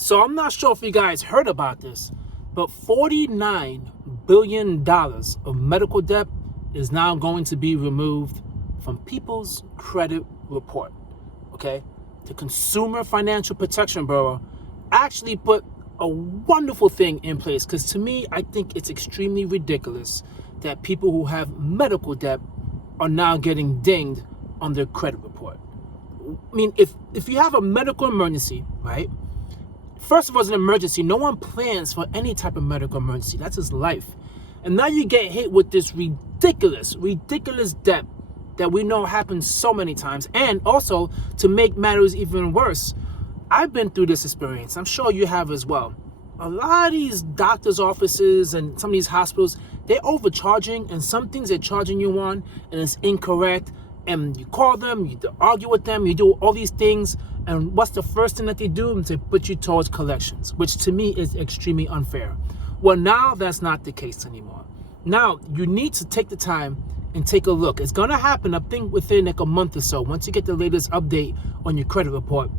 So I'm not sure if you guys heard about this, but $49 billion of medical debt is now going to be removed from people's credit report. Okay? The Consumer Financial Protection Bureau actually put a wonderful thing in place, because to me, I think it's extremely ridiculous that people who have medical debt are now getting dinged on their credit report. I mean, if you have a medical emergency, right? First of all, it's an emergency. No one plans for any type of medical emergency. That's his life. And now you get hit with this ridiculous debt that we know happens so many times. And also, to make matters even worse, I've been through this experience. I'm sure you have as well. A lot of these doctors' offices and some of these hospitals, they're overcharging, and some things they're charging you on, and it's incorrect. And you call them, you argue with them, you do all these things, and what's the first thing that they do? They put you towards collections, which to me is extremely unfair. Well, now that's not the case anymore. Now, you need to take the time and take a look. It's going to happen, I think, within like a month or so, once you get the latest update on your credit report.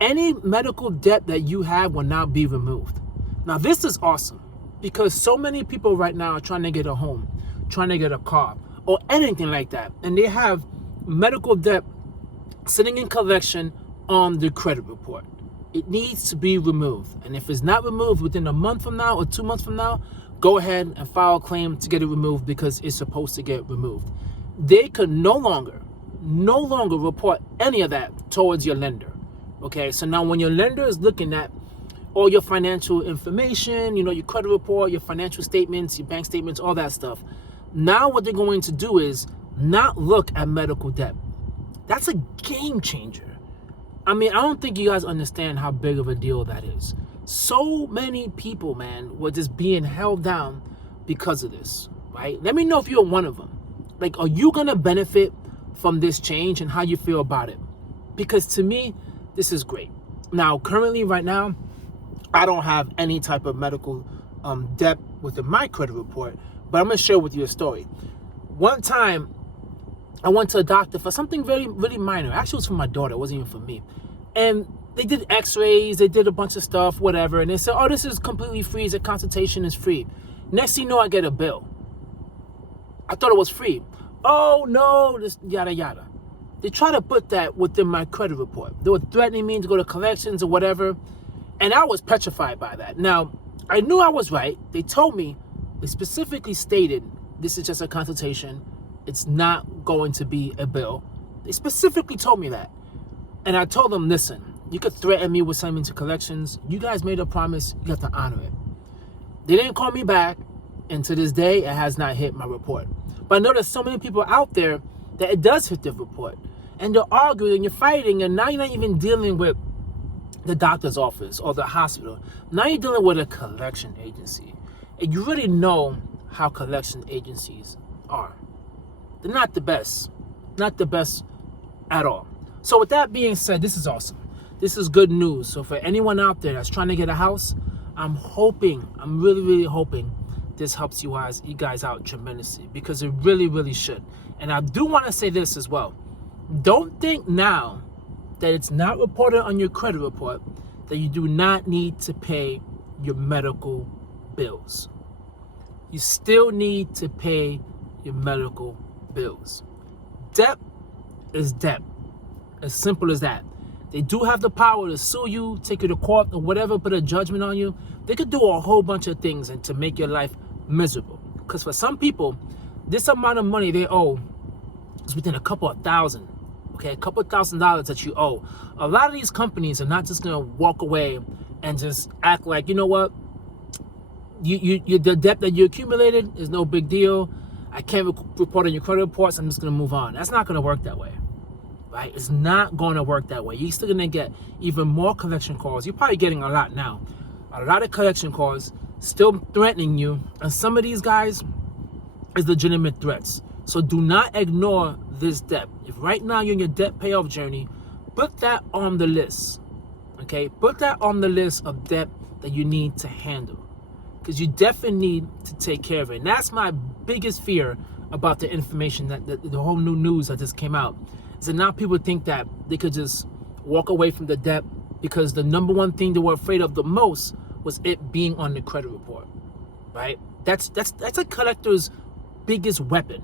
Any medical debt that you have will now be removed. Now, this is awesome, because so many people right now are trying to get a home, trying to get a car, or anything like that, and they have medical debt sitting in collection on their credit report. It needs to be removed. And if it's not removed within a month from now or 2 months from now, go ahead and file a claim to get it removed, because it's supposed to get removed. They could no longer report any of that towards your lender. Okay, so now when your lender is looking at all your financial information, your credit report, your financial statements, your bank statements, all that stuff, now what they're going to do is not look at medical debt. That's a game changer. I mean, I don't think you guys understand how big of a deal that is. So many people, man, were just being held down because of this, right? Let me know if you're one of them. Like, are you going to benefit from this change, and how you feel about it? Because to me, this is great. Now, currently, right now, I don't have any type of medical debt within my credit report, but I'm going to share with you a story. One time, I went to a doctor for something very, really minor. Actually, it was for my daughter. It wasn't even for me. And they did x-rays. They did a bunch of stuff, whatever. And they said, oh, this is completely free. The consultation is free. Next thing you know, I get a bill. I thought it was free. Oh, no, this yada, yada. They try to put that within my credit report. They were threatening me to go to collections or whatever. And I was petrified by that. Now, I knew I was right. They told me, they specifically stated, this is just a consultation. It's not going to be a bill. They specifically told me that. And I told them, listen, you could threaten me with sending me to collections. You guys made a promise. You have to honor it. They didn't call me back. And to this day, it has not hit my report. But I know there's so many people out there that it does hit their report. And they're arguing and you're fighting. And now you're not even dealing with the doctor's office or the hospital. Now you're dealing with a collection agency. And you really know how collection agencies are. They're not the best. Not the best at all. So with that being said, this is awesome. This is good news. So for anyone out there that's trying to get a house, I'm really, really hoping this helps you guys out tremendously, because it really, really should. And I do want to say this as well. Don't think now that it's not reported on your credit report that you do not need to pay your medical bills. You still need to pay your medical bills. Debt is debt. As simple as that. They do have the power to sue you, take you to court or whatever, put a judgment on you. They could do a whole bunch of things and to make your life miserable. Because for some people, this amount of money they owe is within a couple of thousand. Okay, a couple of $1,000s that you owe. A lot of these companies are not just going to walk away and just act like, you know what, the debt that you accumulated is no big deal. I can't report on your credit reports. I'm just going to move on. That's not going to work that way, right? It's not going to work that way. You're still going to get even more collection calls. You're probably getting a lot now. A lot of collection calls still threatening you. And some of these guys is legitimate threats. So do not ignore this debt. If right now you're in your debt payoff journey, put that on the list. Okay? Put that on the list of debt that you need to handle. Because you definitely need to take care of it. And that's my biggest fear about the information, that the whole new news that just came out. Is that now people think that they could just walk away from the debt because the number one thing they were afraid of the most was it being on the credit report, right? That's a collector's biggest weapon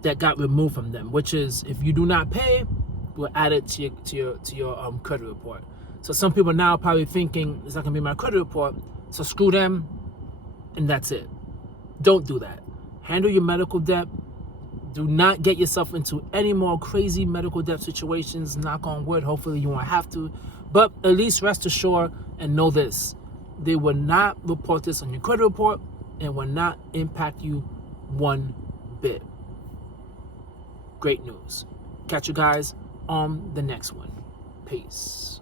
that got removed from them, which is if you do not pay, we'll add it to your credit report. So some people now are probably thinking it's not gonna be my credit report, so screw them, and that's it. Don't do that. Handle your medical debt. Do not get yourself into any more crazy medical debt situations. Knock on wood. Hopefully you won't have to. But at least rest assured and know this. They will not report this on your credit report and will not impact you one bit. Great news. Catch you guys on the next one. Peace.